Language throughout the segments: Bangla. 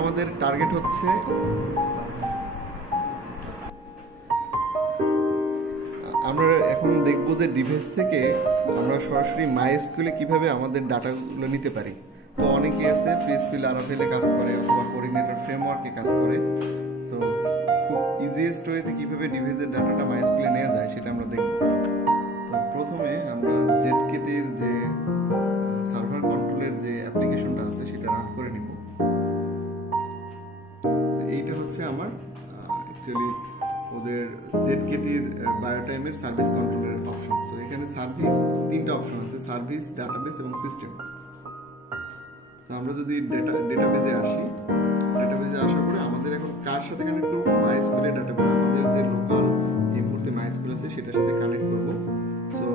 আমাদের টার্গেট হচ্ছে আমরা এখন দেখব যে ডিভাইস থেকে আমরা সরাসরি মাইএসকিউএলে কিভাবে আমাদের ডাটাগুলো নিতে পারি। তো অনেকেই আছে পিএইচপি লারাভেলে কাজ করে অথবা কোঅর্ডিনেটর ফ্রেমওয়ার্কে কাজ করে। তো খুব ইজিয়েস্ট ওয়েতে কিভাবে ডিভাইসের ডাটাটা মাইএসকিউএলে নেওয়া যায় সেটা আমরা দেখব। তো প্রথমে আমরা জেটকেটের যে সার্ভার কন্ট্রোলের যে অ্যাপ্লিকেশনটা আছে সেটা রান করে নিব। এইটা হচ্ছে আমার অ্যাকচুয়ালি ওদের জেটকেটের বায়োটাইমের সার্ভিস কন্ট্রোলের অপশন। তো এখানে সার্ভিস তিনটা অপশন আছে, সার্ভিস, ডাটাবেস এবং সিস্টেম। তো আমরা যদি ডেটাবেজে আসি, ডেটাবেজে আসার পরে আমাদের এখন কার সাথে কানেক্ট করব? মাইএসকিউএল ডাটাবেস, আমাদের যে লোকাল এই মুহূর্তে মাইএসকিউএল আছে সেটার সাথে কানেক্ট করব। সো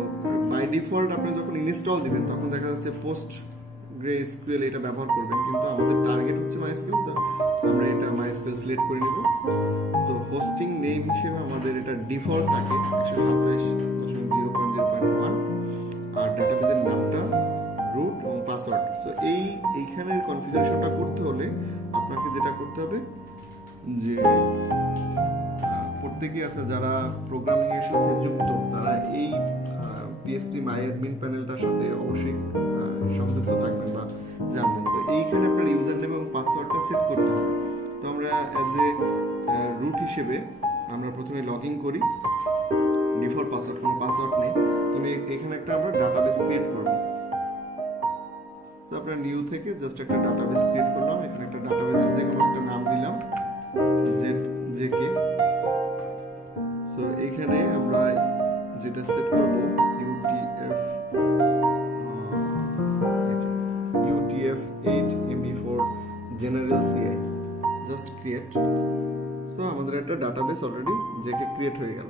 বাই ডিফল্ট আপনি যখন ইনস্টল দিবেন তখন দেখা যাচ্ছে পোস্টগ্রেসকিউএল এটা ব্যবহার করবেন, কিন্তু আমাদের টার্গেট হচ্ছে মাইএসকিউএল। তো আমরা এটা মাইএসকিউএল সিলেক্ট করে নিব। তো হোস্টিং নেম হিসেবে আমাদের এটা ডিফল্ট থাকে 127.0.0.1, আর ডাটাবেজের নামটা রুট এবং পাসওয়ার্ড। সো এইখানের কনফিগারেশনটা করতে হলে আপনাকে যেটা করতে হবে যে প্রত্যেকে অর্থাৎ যারা প্রোগ্রামিং এর সাথে যুক্ত তারা এই পিএসপি মাই অ্যাডমিন প্যানেলটার সাথে অবশ্যই সংযুক্ত থাকবেন বা জানবেন। তো এইখানে আপনার ইউজার নেম এবং পাসওয়ার্ডটা সেট করতে হবে। তো আমরা অ্যাজ এ রুট হিসেবে আমরা প্রথমে লগ ইন করি, ডিফল্ট পাসওয়ার্ড, কোনো পাসওয়ার্ড নেই। তো এখানে একটা আমরা ডাটাবেস ক্রিয়েট করব। তো আপনার নিউ থেকে জাস্ট একটা ডাটাবেস ক্রিয়েট করলাম। এখানে একটা ডাটাবেসের যে কোনো একটা নাম দিলাম, জেকে। তো এইখানে আমরা যেটা সেট করব UTF-8 MB4 general CI, just create. তো আমাদের একটা ডাটাবেস অলরেডি জেকে ক্রিয়েট হয়ে গেল।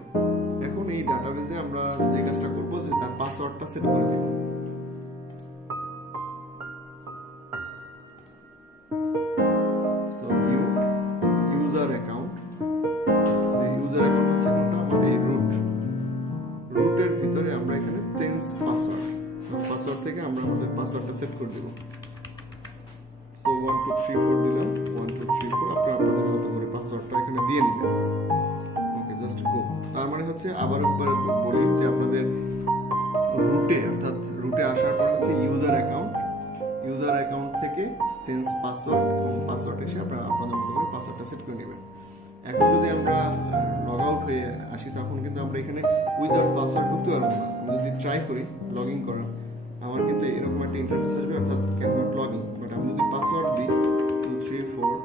এখন এই ডাটাবেসে আমরা যে কাজটা করব যে তার পাসওয়ার্ডটা সেট করে দেব। সো নিউ ইউজার অ্যাকাউন্ট, সেই ইউজার অ্যাকাউন্ট হচ্ছে কোনটা? আমার এই রুটের ভিতরে আমরা এখানে চেঞ্জ পাসওয়ার্ড, পাসওয়ার্ড থেকে আমরা আমাদের পাসওয়ার্ডটা সেট করে দেব। সো 1234 দিলাম, 1234 আপনাদের মতো করে পাসওয়ার্ডটা এখানে দিয়ে নেবেন। ওকে, জাস্ট গো। তার মানে হচ্ছে আবার একবার বলি যে আপনাদের রুটে অর্থাৎ রুটে আসার পর হচ্ছে ইউজার অ্যাকাউন্ট থেকে চেঞ্জ পাসওয়ার্ড এবং পাসওয়ার্ড এসে আপনারা আপনাদের মতো করে পাসওয়ার্ডটা সেট করে নেবেন। এখন যদি আমরা লগ আউট হয়ে আসি তখন কিন্তু আমরা এখানে উইদাউট পাসওয়ার্ড ঢুকতে পারবো না। আমি যদি ট্রাই করি লগ ইন করার, আমার কিন্তু এরকম একটা ইন্টারফেস আসবে অর্থাৎ can not log in. But আমি যদি পাসওয়ার্ড দিই 234,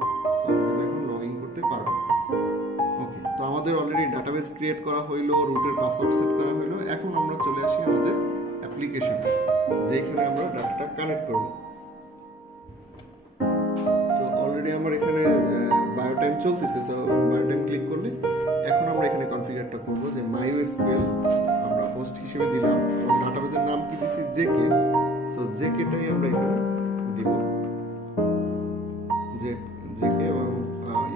আমি কিন্তু এখন লগ ইন করতে পারবো। ওকে, তো আমাদের অলরেডি ডাটাবেস ক্রিয়েট করা হইলো, রুটের পাসওয়ার্ড সেট করা হইলো। এখন আমরা চলে আসি আমাদের অ্যাপ্লিকেশন, যেখানে আমরা ডাটাটা কানেক্ট করব। তো অলরেডি আমার এখানে বায়োটাইম চলতেছে। সো বায়োটাইম ক্লিক করলে এখন আমরা এখানে কনফিগারটা করব যে মাইএসকিউএল আমরা হোস্ট হিসেবে দিলাম এবং ডাটাবেসের নাম কি দিছি? জেকে। সো জেকেটাই আমরা এখানে দিব, জেকে, এবং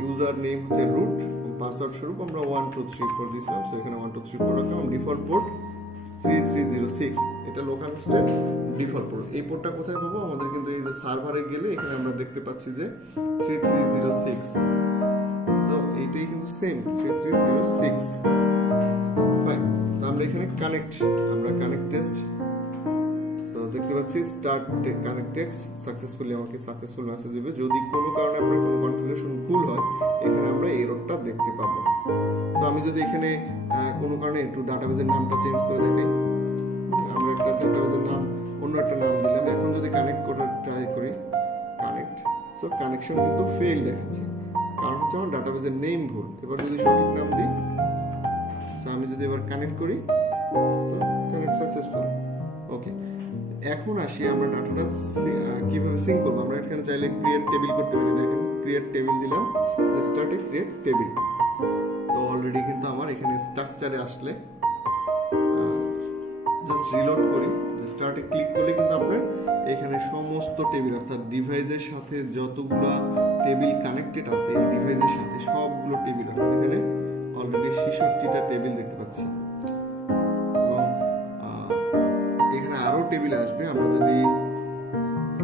ইউজার নেম হচ্ছে রুট, পাসওয়ার্ড স্বরূপ আমরা 1234 দিয়েছিলাম। সো এখানে 1234 রাখলাম। ডিফল্ট পোর্ট 3306, এটা লোকাল হোস্টের ডিফল্ট পোর্ট। এই পোর্টটা কোথায় পাবো? আমাদের কিন্তু এই যে সার্ভারে গেলে এখানে আমরা দেখতে পাচ্ছি যে 3306। সো এইটাই কিন্তু সেম 3306। ফাইন, আমরা এখানে কানেক্ট টেস্ট। তো দেখতে পাচ্ছি স্টার্ট কানেক্ট টেক্সট সাকসেসফুলি, আমাকে সাকসেসফুল মেসেজ দিবে। যদি কোনো কারণে আপনার কোনো কনফিগারেশন ভুল হয় এখানে আমরা এররটা দেখতে পাবো। তো আমি যদি এখানে কোনো কারণে একটু ডাটাবেসের নামটা চেঞ্জ করে দেখাই, আমরা একটা ডাটাবেসের নাম অন্য একটা নাম দিলাম। এখন যদি কানেক্ট করার ট্রাই করি, সো কানেকশন কিন্তু ফেল দেখাচ্ছে, কারণ হচ্ছে আমার ডাটাবেসের নেম ভুল। এবার যদি সঠিক নাম দিই, আমি যদি এবার কানেক্ট করি, কানেক্ট সাকসেসফুল। ওকে, এখন আসি আমরা ডাটাটা কিভাবে সিঙ্ক করবো। আমরা এখানে চাইলে ক্রিয়েট টেবিল করতে পারি। দেখেন ক্রিয়েট টেবিল দিলাম, স্টার্টে ক্রিয়েট টেবিল। তো অলরেডি কিন্তু আমার এখানে স্ট্রাকচারে আসলে জাস্ট রিলোড করি, স্টার্টে ক্লিক করলে কিন্তু আপনার এখানে সমস্ত টেবিল অর্থাৎ ডিভাইসের সাথে যতগুলো টেবিল কানেক্টেড আছে এই ডিভাইসের সাথে সবগুলো টেবিল অর্থাৎ এখানে অলরেডি 66টা টেবিল দেখতে পাচ্ছি এবং এখানে আরো টেবিল আসবে। আমরা যদি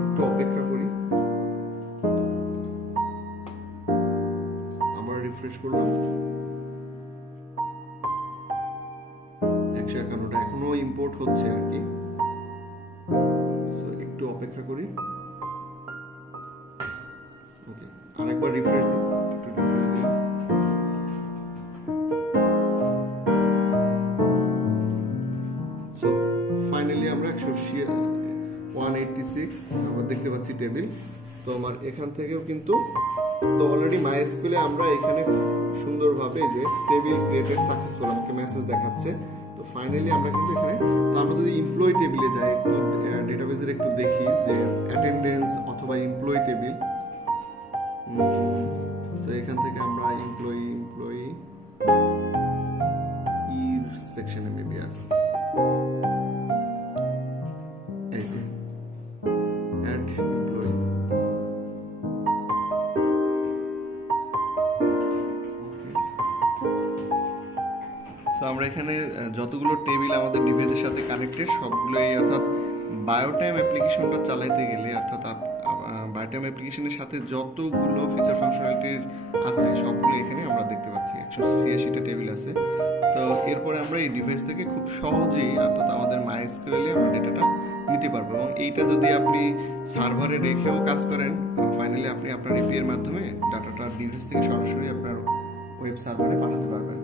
একটু অপেক্ষা করি, রিফ্রেশ করলাম 151টা এখনো ইম্পোর্ট হচ্ছে আর কি, সো একটু অপেক্ষা করি। ওকে, আরেকবার রিফ্রেশ দিই, একটু রিফ্রেশ দিই। সো ফাইনালি আমরা 186 আমরা দেখতে পাচ্ছি টেবিল। তো আমার এখান থেকেও কিন্তু তো অলরেডি মাইএসকিউএলে আমরা এখানে সুন্দরভাবে যে টেবিল ক্রিয়েটেড সাকসেসফুল আমাকে মেসেজ দেখাচ্ছে। তো ফাইনালি আমরা কিন্তু এখানে, তো আমরা যদি এমপ্লয়ি টেবিলে যাই, একটু ডেটাবেসের একটু দেখি যে অ্যাটেন্ডেন্স অথবা এমপ্লয়ি টেবিল, তো এখান থেকে আমরা এমপ্লয়ি ইর সেকশনে মেবি আছে, এই যে অ্যাড এমপ্লয়ি। আমরা এখানে যতগুলো টেবিল আমাদের ডিভাইসের সাথে কানেক্টেড সবগুলোই, অর্থাৎ বায়োটাইম অ্যাপ্লিকেশনটা চালাইতে গেলে, অর্থাৎ বায়োটাইম অ্যাপ্লিকেশনের সাথে যতগুলো ফিচার ফাংশনালিটির আছে সবগুলো এখানে আমরা দেখতে পাচ্ছি। 186টা টেবিল আছে। তো এরপরে আমরা এই ডিভাইস থেকে খুব সহজেই, অর্থাৎ আমাদের মাইএসকিউএলে আমরা ডেটাটা নিতে পারবো, এবং এইটা যদি আপনি সার্ভারে রেখেও কাজ করেন, ফাইনালি আপনি আপনার এপিআই এর মাধ্যমে ডাটাটা ডিভাইস থেকে সরাসরি আপনার ওয়েব সার্ভারে পাঠাতে পারবেন।